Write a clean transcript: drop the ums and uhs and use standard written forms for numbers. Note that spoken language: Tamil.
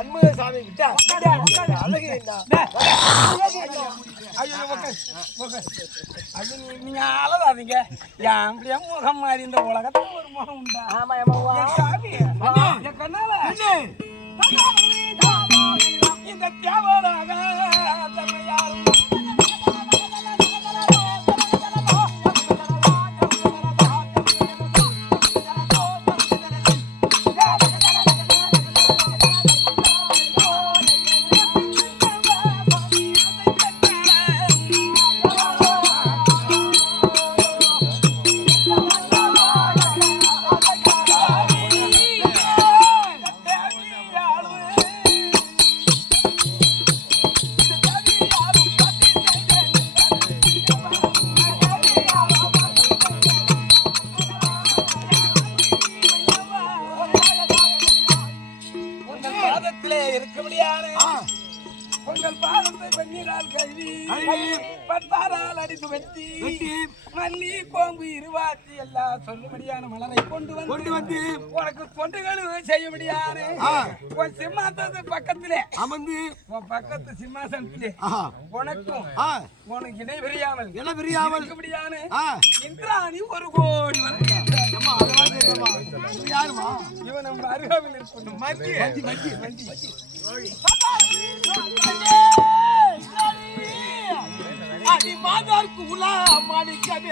மன்மத சாமி கிட்ட அழகு நீங்க அழகாதீங்க அப்படியே முகம் மாதிரி இந்த உலகத்துல ஒரு முகம் உண்டா? ஆமா சாமி என் கண்ணால இந்த தேவராக யாரும் இருக்க முடியாது. உங்கள் பாதத்தை பண்ணீரால் கல்வி பத்தாரால் அடிப்பு வெட்டி மல்லி கோம்பு இருவாத்தி எல்லாம் சொல்லும்படியான மலரை கொண்டு வந்து உனக்கு தொண்டுகளும் செய்ய முடியாது. உன் சிம்மாசனத்து பக்கத்திலே அமர்ந்து உன் பக்கத்து சிம்மாசனத்திலே உனக்கும் உனக்கு இணை பிரியாமல் இருக்க முடியாது. இந்திராணி 1 கோடி இவன் நம்ம அருகாவில் இருக்கணும். அடி மாதார்க்கு உலா மாணிக்கவே